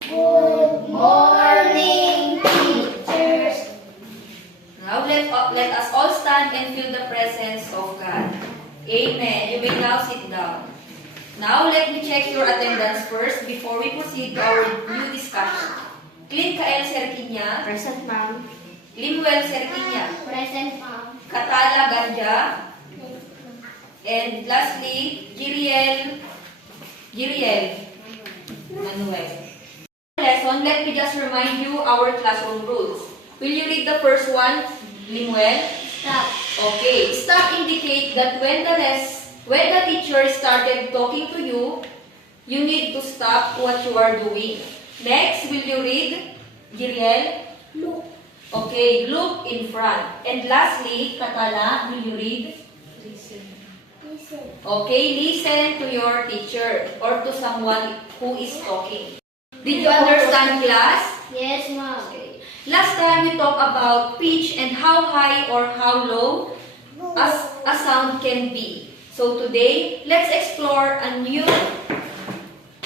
Good morning, teachers. Now let us all stand and feel the presence of God. Amen. You may now sit down. Now let me check your attendance first before we proceed to our new discussion. Clint Kael Serquinia. Present, ma'am. Limuel Serquinia. Present, ma'am. Katala Ganja. And lastly, Giriel Manuel. Lesson, let me just remind you our classroom rules. Will you read the first one, Limuel? Stop. Okay. Stop indicate that when the teacher started talking to you, you need to stop what you are doing. Next, will you read, Giriel? Look. Okay, look in front. And lastly, Katala, will you read? Listen. Okay, listen to your teacher or to someone who is talking. Did you understand, class? Yes, ma'am. Okay. Last time we talked about pitch and how high or how low a sound can be. So today, let's explore a new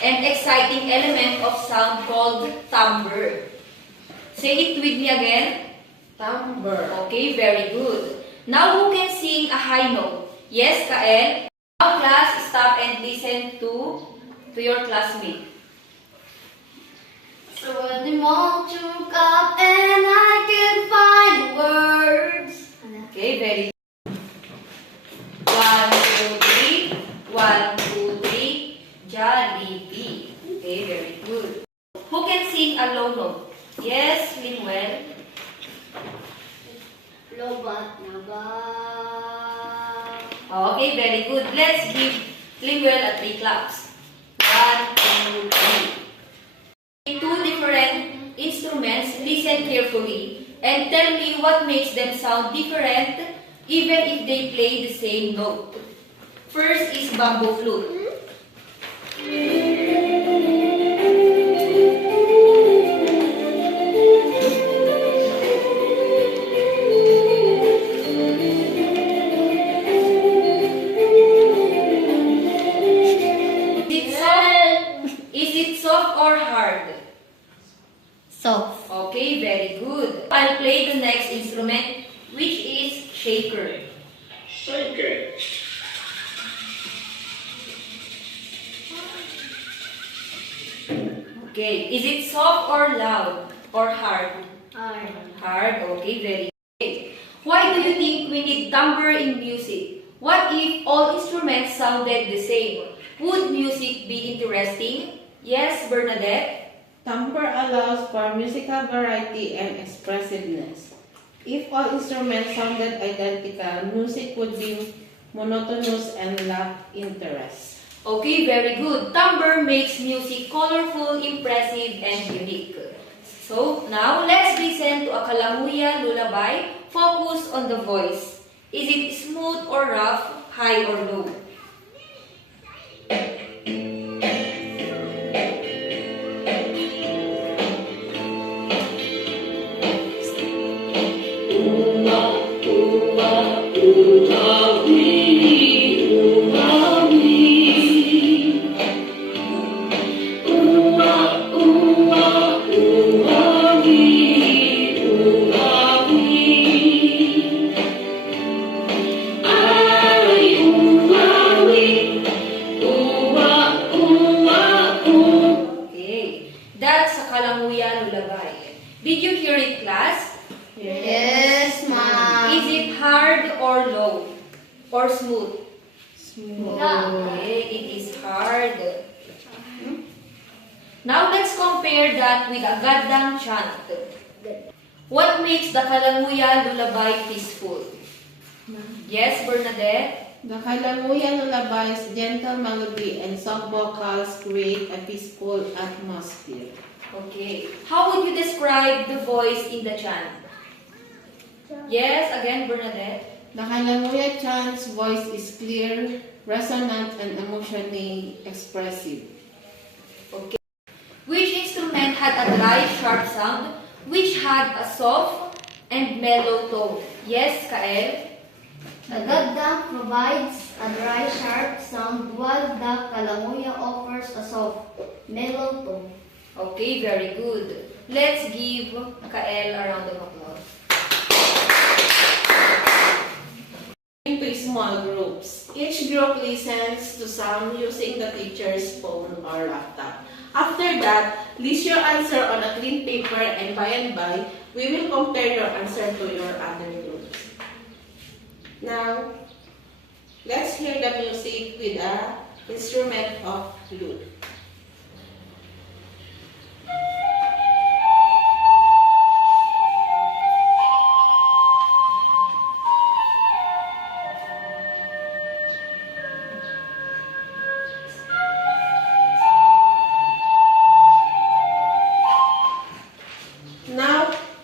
and exciting element of sound called timbre. Say it with me again. Timbre. Okay, very good. Now who can sing a high note? Yes, Kael? Now class, stop and listen to your classmate. So when the mom took up and I can find words. Okay, very good. 1, 2, 3. 1, 2, 3. Jollibee. Okay, very good. Who can sing a low note? Yes, Limuel. Lobat na ba? Okay, very good. Let's give Limuel a 3 claps. 1, 2, 3. Two different instruments, listen carefully and tell me what makes them sound different even if they play the same note. First is bamboo flute. Is it soft or hard? Soft. Okay, very good. I'll play the next instrument, which is shaker. Shaker. Okay, is it soft or loud or hard? Hard. Hard, okay, very good. Why do you think we need timbre in music? What if all instruments sounded the same? Would music be interesting? Yes, Bernadette? Timbre allows for musical variety and expressiveness. If all instruments sounded identical, music would be monotonous and lack interest. Okay, very good. Timbre makes music colorful, impressive, and unique. So, now let's listen to a Kalamuya lullaby. Focus on the voice. Is it smooth or rough, high or low? Okay, that's a Kalamuya lullaby. Did you hear it, class? Yes, ma'am. Is it hard or low? Or smooth? Okay, it is hard. Now let's compare that with a Gaddang chant. What makes the Kalamuya lullaby peaceful? Yes, Bernadette? The Kalamuya lullaby's gentle melody and soft vocals create a peaceful atmosphere. Okay. How would you describe the voice in the chant? Yes, again, Bernadette? The Kalamuya chant's voice is clear, resonant, and emotionally expressive. Okay. Which instrument had a dry, sharp sound, which had a soft and mellow tone? Yes, Kael? The Gaddang provides a dry, sharp sound while the Kalamuya offers a soft, mellow tone. Okay, very good. Let's give Kael a round of applause. Into small groups. Each group listens to sound using the teacher's phone or laptop. After that, list your answer on a clean paper and by, we will compare your answer to your other groups. Now, let's hear the music with an instrument of flute.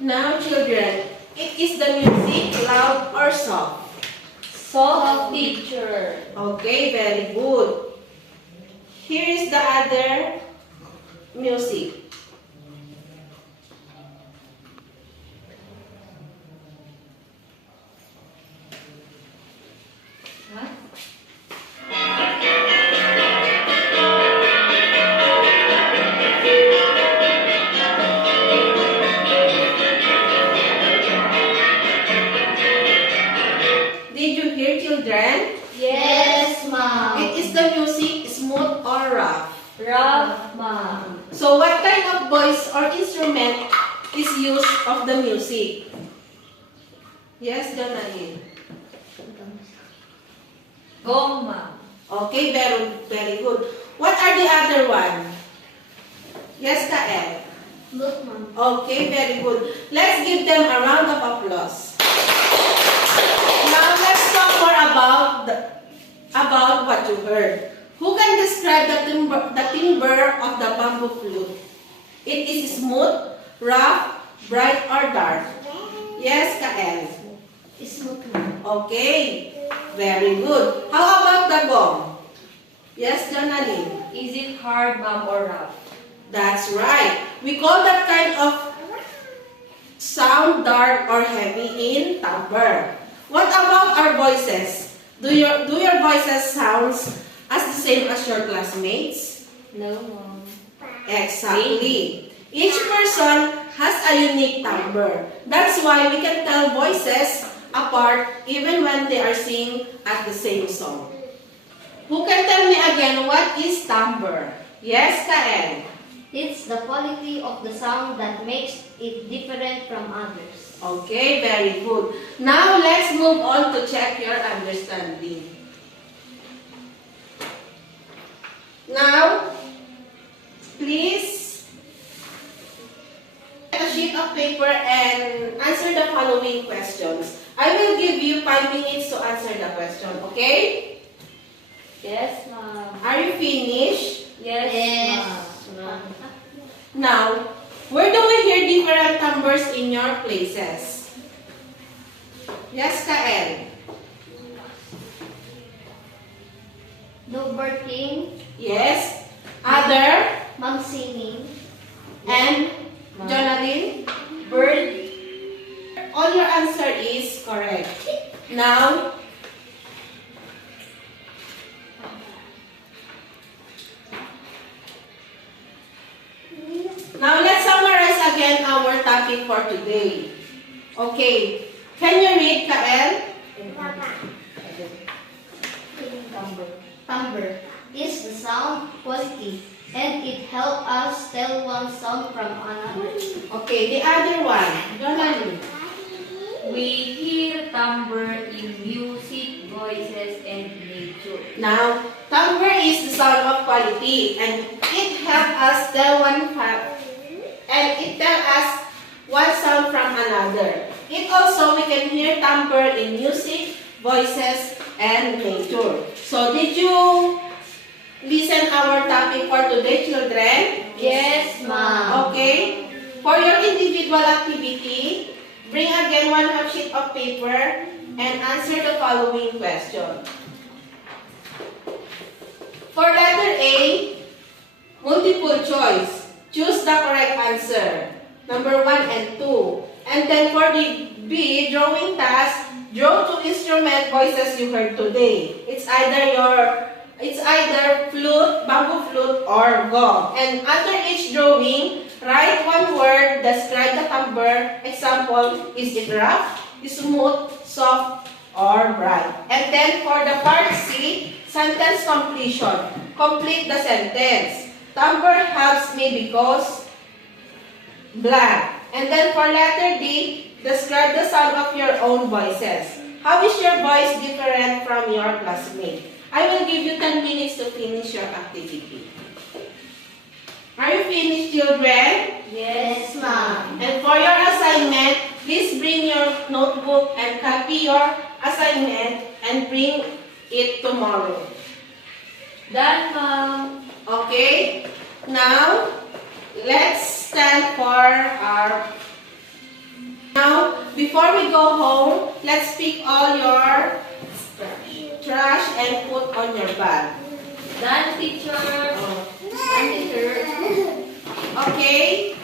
Now children, is the music loud or soft? Soft, teacher. Okay, very good. Here is the other music. What? Did you hear, children? Yes, ma'am. Is the music smooth or rough? Rough, ma'am. So what kind of voice or instrument is used of the music? Yes, Jonathan. Gong, ma'am. Okay, very good. What are the other one? Yes, Kael. Look, ma'am. Okay, very good. Let's give them a round of applause. Now let's talk more about what you heard. Who can describe the timbre of the bamboo flute? It is smooth, rough, bright, or dark? Yes, Kael. Smooth, ma'am. Okay, very good. How about the gong? Yes, Jonalyn. Is it hard, ma'am, or rough? That's right. We call that kind of sound dark or heavy in timbre. What about our voices? Do your voices sounds as the same as your classmates? No, ma'am. Exactly. Each person has a unique timbre. That's why we can tell voices apart even when they are singing at the same song. Who can tell me again what is timbre? Yes, Kael. It's the quality of the sound that makes it different from others. Okay, very good. Now let's move on to check your understanding. Now, please get a sheet of paper and answer the following questions. I will give you 5 minutes to answer the question, okay? Yes, ma'am. Are you finished? Yes, Yes, ma'am. Now, where do we hear different timbres in your places? Yes, Kael. No barking, Yes. Other? mom singing, And Jonalyn? Bird. All your answer is correct. Now, let's summarize again our topic for today. Okay. Can you read, Kael? timbre is the sound quality, and it helps us tell one sound from another. Okay, the other one. Jonalyn. We hear timbre in music, voices, and nature. Now, timbre is the sound of quality, and it helps us tell one fact, and it tells us one sound from another. It also, we can hear timbre in music, voices, and nature. So, did you listen our topic for today, children? Yes, ma'am. Okay. For your individual activity, bring again one half sheet of paper and answer the following question. For letter A, multiple choice. Choose the correct answer. Number 1 and 2. And then for the B, drawing task, draw 2 instrument voices you heard today. It's either your It's either flute, bamboo flute, or gong. And under each drawing, write one word, describe the timbre. Example, is it rough, smooth, soft, or bright? And then for the part C, sentence completion. Complete the sentence. Timbre helps me because blank. And then for letter D, describe the sound of your own voices. How is your voice different from your classmate? I will give you 10 minutes to finish your activity. Are you finished, children? Yes, ma'am. And for your assignment, please bring your notebook and copy your assignment and bring it tomorrow. Done, ma'am. Okay? Now, let's stand for our... Now, before we go home, let's pick all your trash and put on your bag. Done, teacher. Oh. Done, teacher. Okay?